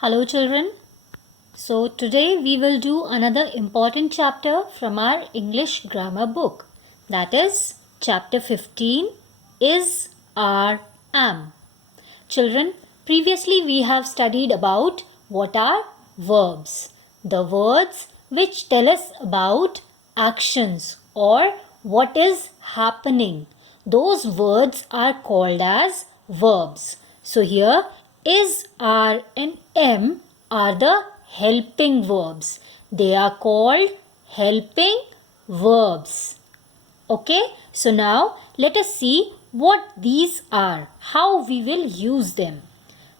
Hello children. So today we will do another important chapter from our English grammar book. That is chapter 15 is, are, am. Children, previously we have studied about what are verbs. The words which tell us about actions or what is happening. Those words are called as verbs. So here is, are and am are the helping verbs. They are called helping verbs. Okay, so now let us see what these are, how we will use them.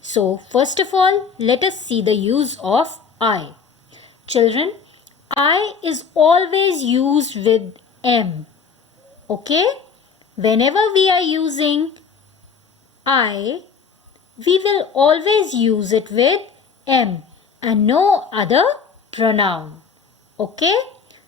So first of all, let us see the use of I. Children, I is always used with am. Okay, whenever we are using I, we will always use it with am and no other pronoun. Okay,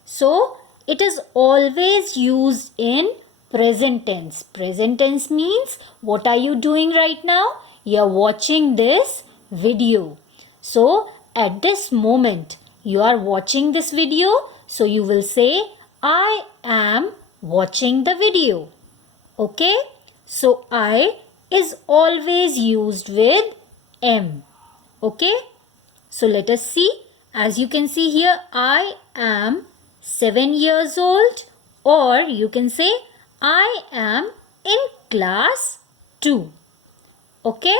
so it is always used in present tense. Present tense means what are you doing right now? You are watching this video. So at this moment you are watching this video. So you will say I am watching the video. Okay, so I is always used with am. Okay, so let us see. As you can see here, I am 7 years old, or you can say I am in class 2. Okay,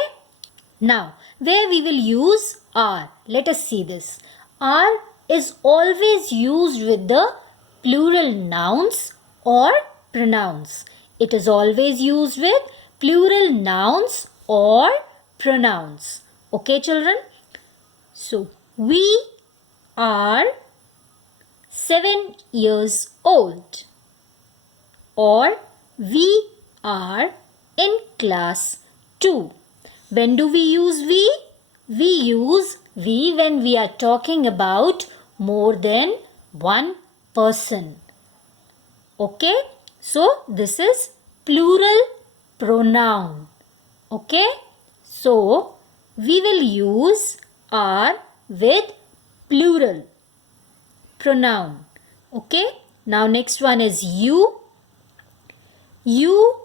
now where we will use are. Let us see this. Are is always used with the plural nouns or pronouns. It is always used with plural nouns or pronouns. Okay, children? So, we are 7 years old, or we are in class 2. When do we use we? We use we when we are talking about more than one person. Okay, so this is plural pronoun. Okay, so we will use are with plural pronoun. Okay, now next one is you. You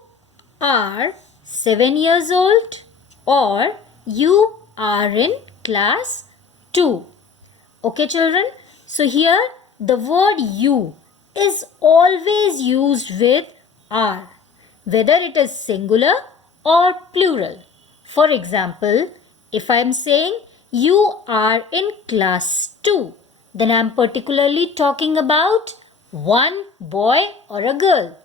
are 7 years old, or you are in class 2. Okay, children, so here the word you is always used with are, whether it is singular or plural. For example, if I am saying you are in class 2, then I am particularly talking about one boy or a girl.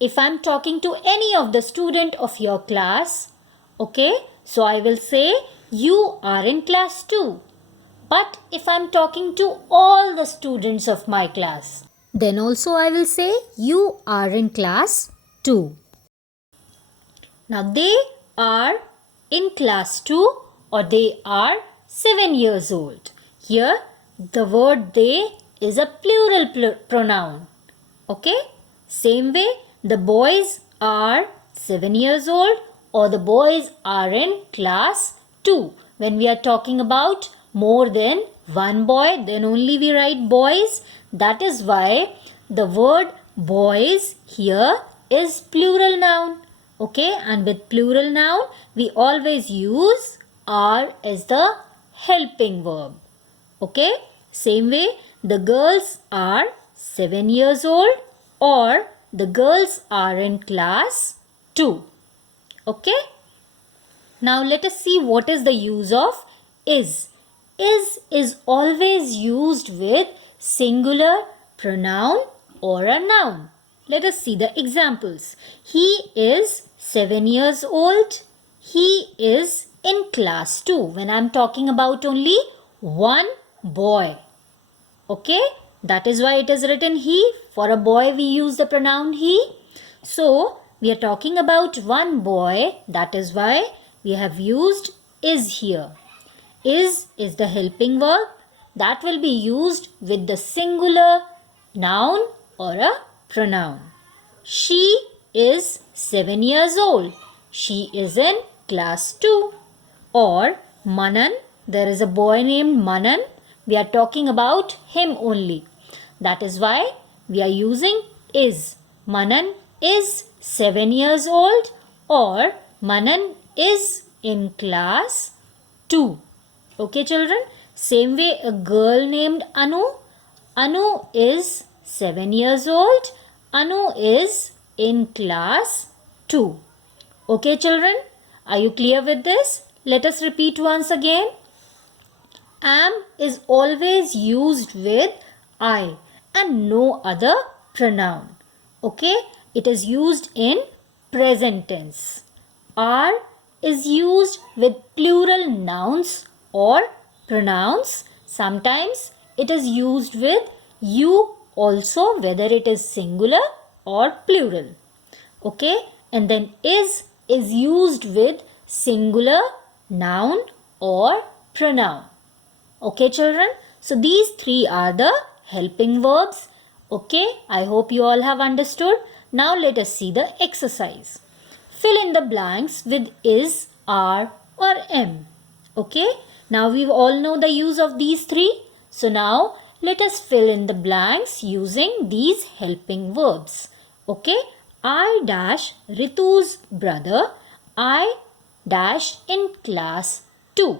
If I am talking to any of the student of your class, okay, so I will say you are in class 2. But if I am talking to all the students of my class, then also I will say you are in class 2. Now they are in class 2, or they are 7 years old. Here the word they is a plural pronoun. Okay? Same way, the boys are 7 years old, or the boys are in class 2. When we are talking about more than one boy, then only we write boys. That is why the word boys here is plural noun. Okay, and with plural noun, we always use are as the helping verb. Okay, same way, the girls are 7 years old, or the girls are in class 2. Okay, now let us see what is the use of is. Is always used with singular pronoun or a noun. Let us see the examples. He is 7 years old. He is in class 2. When I am talking about only one boy. Okay, that is why it is written he. For a boy we use the pronoun he. So we are talking about one boy. That is why we have used is here. Is the helping verb that will be used with the singular noun or a pronoun. She is 7 years old. She is in class 2. Or Manan there is a boy named Manan. We are talking about him only. That is why we are using is. Manan is 7 years old, or Manan is in class 2. Okay, children? Same way, a girl named Anu. Anu is 7 years old. Anu is in class 2. Okay, children? Are you clear with this? Let us repeat once again. Am is always used with I and no other pronoun. Okay? It is used in present tense. Are is used with plural nouns or pronouns. Sometimes it is used with you also, whether it is singular or plural. Okay? And then is used with singular noun or pronoun. Okay, children? So these three are the helping verbs. Okay, I hope you all have understood. Now let us see the exercise. Fill in the blanks with is, are, or am. Okay, now we all know the use of these three. So now let us fill in the blanks using these helping verbs. Okay, I dash Ritu's brother. I dash in class 2.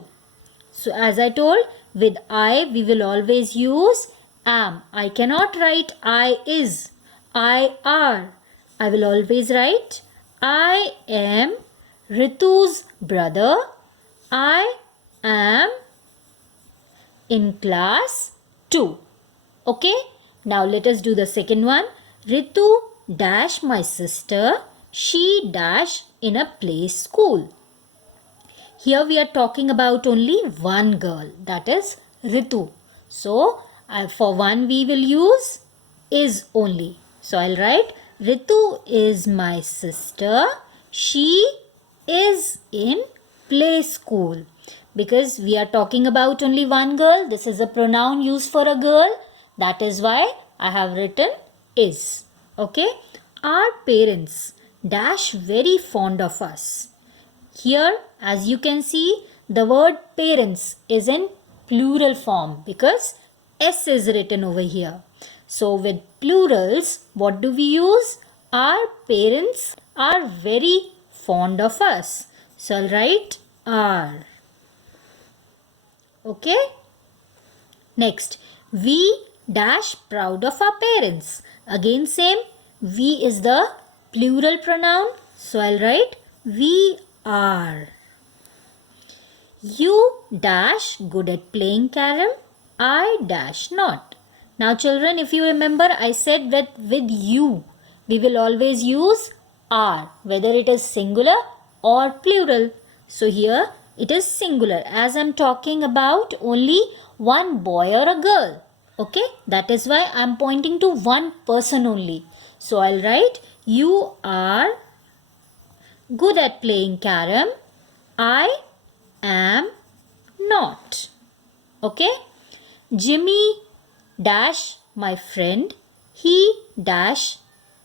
So as I told, with I we will always use am. I cannot write I is, I are. I will always write I am Ritu's brother. I am in class 2. Okay. Now let us do the second one. Ritu dash my sister. She dash in a play school. Here we are talking about only one girl, that is Ritu. So for one we will use is only. So I'll write Ritu is my sister. She is in play school. Because we are talking about only one girl, this is a pronoun used for a girl. That is why I have written is. Okay. Our parents dash very fond of us. Here, as you can see, the word parents is in plural form because S is written over here. So with plurals, what do we use? Our parents are very fond of us. So I'll write are. Okay. Next, we dash proud of our parents. Again same, we is the plural pronoun. So I'll write we are. You dash good at playing carom. I dash not. Now children, if you remember, I said that with you, we will always use are, whether it is singular or plural. So here it is singular as I am talking about only one boy or a girl. Okay, that is why I am pointing to one person only. So I'll write you are good at playing carom. I am not. Okay. Jimmy dash my friend. He dash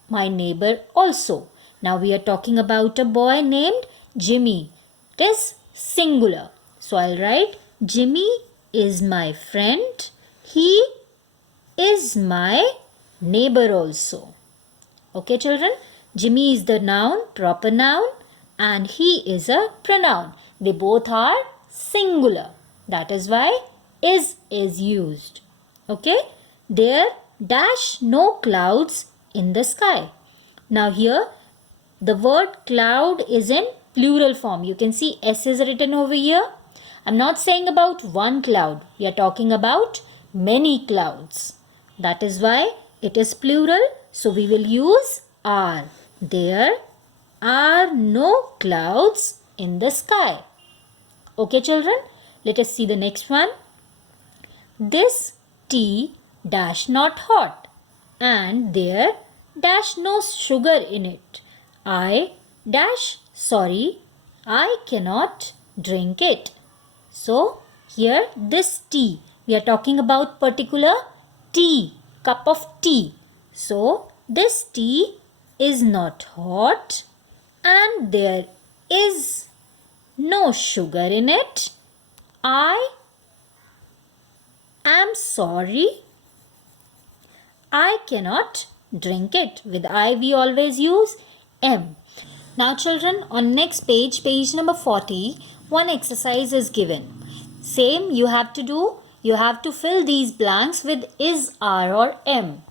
my neighbor also. Now we are talking about a boy named Jimmy. It is singular. So I'll write Jimmy is my friend. He is my neighbor also. Okay, children. Jimmy is the noun, proper noun, and he is a pronoun. They both are singular. That is why is used. Okay. There dash no clouds in the sky. Now here the word cloud is in plural form. You can see S is written over here. I'm not saying about one cloud. We are talking about many clouds. That is why it is plural. So we will use are. There are no clouds in the sky. Okay, children, let us see the next one. This tea dash not hot, and there dash no sugar in it. I dash sorry, I cannot drink it. So here this tea, we are talking about particular tea, cup of tea. So this tea is not hot and there is no sugar in it. I I'm sorry. I cannot drink it. With I we always use am. Now children, on next page, page number 40, one exercise is given. Same you have to do. You have to fill these blanks with is, are or am.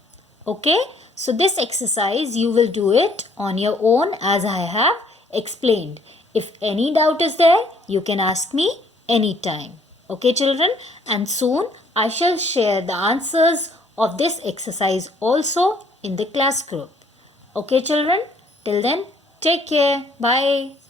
Okay? So this exercise you will do it on your own as I have explained. If any doubt is there, you can ask me anytime. Okay children? And soon I shall share the answers of this exercise also in the class group. Okay children? Till then, take care. Bye.